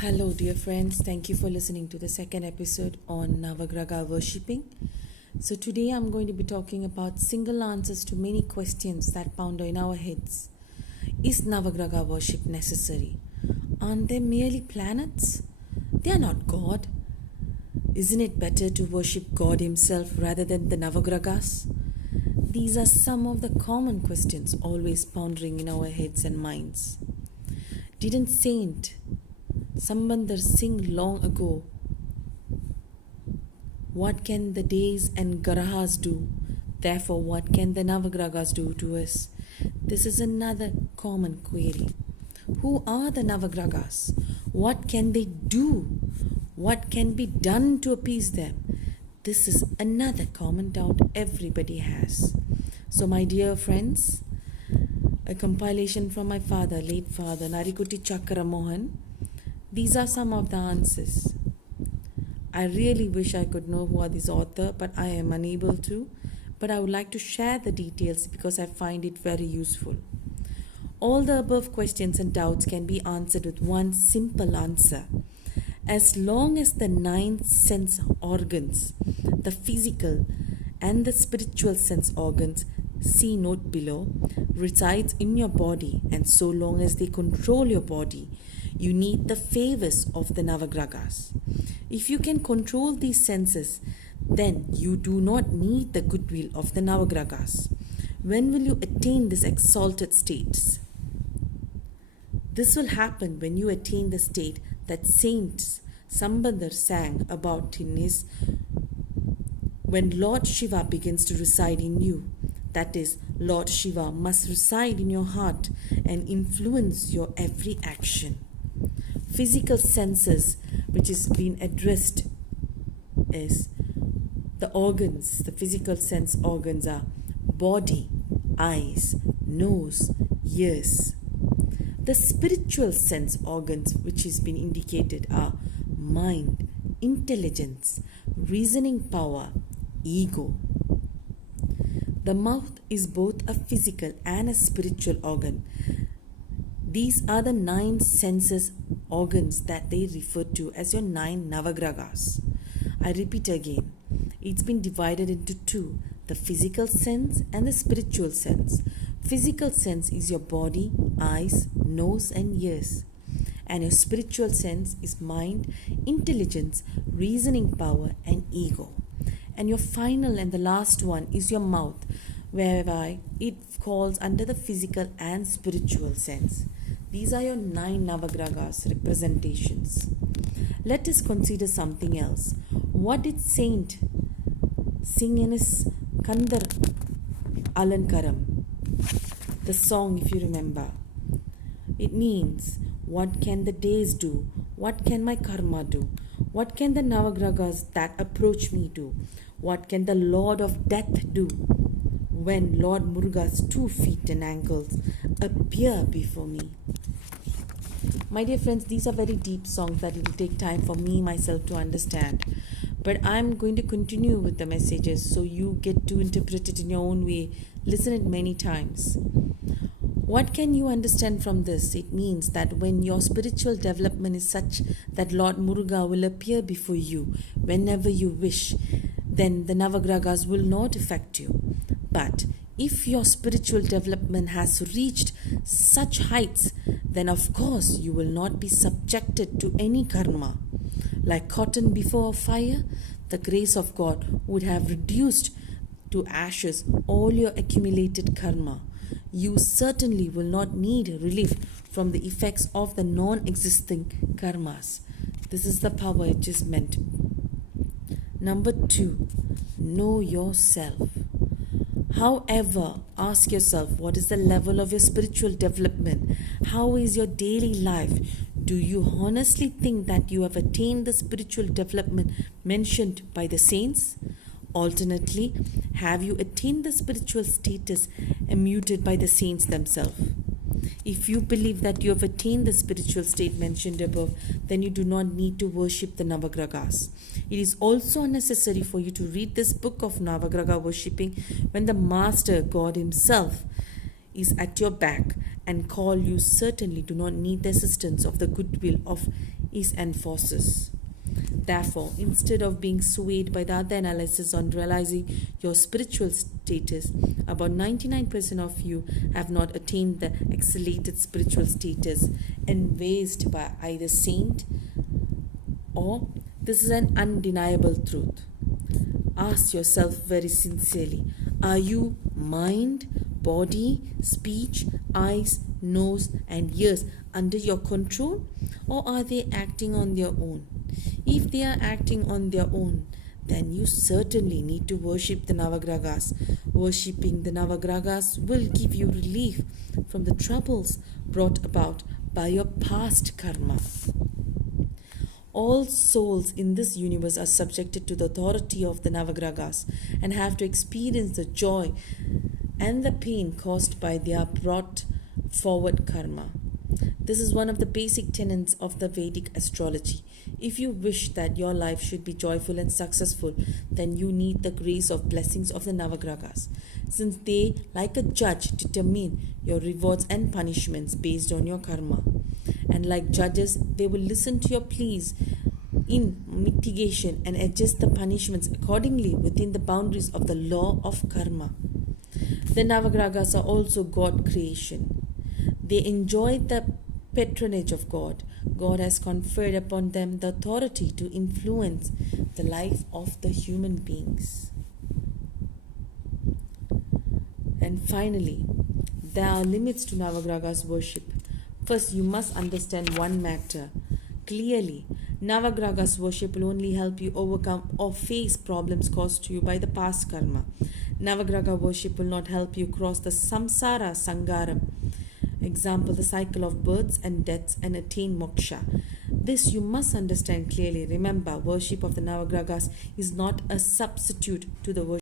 Hello, dear friends. Thank you for listening to the second episode on Navagraha worshipping. So, today I'm going to be talking about single answers to many questions that ponder in our heads. Is Navagraha worship necessary? Aren't they merely planets? They are not God. Isn't it better to worship God Himself rather than the Navagrahas? These are some of the common questions always pondering in our heads and minds. Didn't Saint Sambandar sing long ago, "What can the days and grahas do? Therefore, what can the Navagragas do to us?" This is another common query. Who are the Navagragas? What can they do? What can be done to appease them? This is another common doubt everybody has. So, my dear friends, a compilation from my father, late father, Narrikutty Chakara Mohan. These are some of the answers. I really wish I could know who are this author, but I am unable to. But I would like to share the details because I find it very useful. All the above questions and doubts can be answered with one simple answer. As long as the 9 sense organs, the physical and the spiritual sense organs, see note below, resides in your body, and so long as they control your body, you need the favors of the Navagragas. If you can control these senses, then you do not need the goodwill of the Navagragas. When will you attain this exalted states? This will happen when you attain the state that Saint Sambandar sang about in his when Lord Shiva begins to reside in you. That is, Lord Shiva must reside in your heart and influence your every action. Physical senses, which is being addressed, is the organs. The physical sense organs are body, eyes, nose, ears. The spiritual sense organs, which is being indicated, are mind, intelligence, reasoning power, ego. The mouth is both a physical and a spiritual organ. These are the 9 senses organs that they refer to as your 9 Navagragas. I repeat again, it's been divided into 2, the physical sense and the spiritual sense. Physical sense is your body, eyes, nose and ears. And your spiritual sense is mind, intelligence, reasoning power and ego. And your final and the last one is your mouth, whereby it falls under the physical and spiritual sense. These are your 9 Navagragas representations. Let us consider something else. What did Saint sing in his Kandar Alankaram? The song, if you remember. It means, what can the days do? What can my karma do? What can the Navagragas that approach me do? What can the Lord of Death do? When Lord Muruga's 2 feet and ankles appear before me. My dear friends, these are very deep songs that it will take time for me myself to understand. But I'm going to continue with the messages so you get to interpret it in your own way. Listen it many times. What can you understand from this? It means that when your spiritual development is such that Lord Muruga will appear before you whenever you wish, then the Navagragas will not affect you. But if your spiritual development has reached such heights, then of course you will not be subjected to any karma. Like cotton before a fire, the grace of God would have reduced to ashes all your accumulated karma. You certainly will not need relief from the effects of the non-existing karmas. This is the power it is meant. Number 2, know yourself. However, ask yourself, what is the level of your spiritual development? How is your daily life? Do you honestly think that you have attained the spiritual development mentioned by the saints? Alternately, have you attained the spiritual status immuted by the saints themselves? If you believe that you have attained the spiritual state mentioned above, then you do not need to worship the Navagragas. It is also unnecessary for you to read this book of Navagraha worshipping when the Master God Himself is at your back and call. You certainly do not need the assistance of the goodwill of is enforces. Therefore, instead of being swayed by the other analysis on realizing your spiritual status, about 99% of you have not attained the exalted spiritual status envased by either saint or this is an undeniable truth. Ask yourself very sincerely, are you mind, body, speech, eyes, nose and ears under your control, or are they acting on their own? If they are acting on their own, then you certainly need to worship the Navagragas. Worshipping the Navagragas will give you relief from the troubles brought about by your past karma. All souls in this universe are subjected to the authority of the Navagragas and have to experience the joy and the pain caused by their brought forward karma. This is one of the basic tenets of the Vedic astrology. If you wish that your life should be joyful and successful, then you need the grace of blessings of the Navagragas, since they, like a judge, determine your rewards and punishments based on your karma. And like judges, they will listen to your pleas in mitigation and adjust the punishments accordingly within the boundaries of the law of karma. The Navagragas are also God creation. They enjoy the patronage of God. God has conferred upon them the authority to influence the life of the human beings. And finally, there are limits to Navagragas worship. First, you must understand one matter clearly. Navagragas worship will only help you overcome or face problems caused to you by the past karma. Navagraha worship will not help you cross the samsara sangaram, example, the cycle of births and deaths, and attain moksha. This you must understand clearly. Remember, worship of the Navagragas is not a substitute to the worship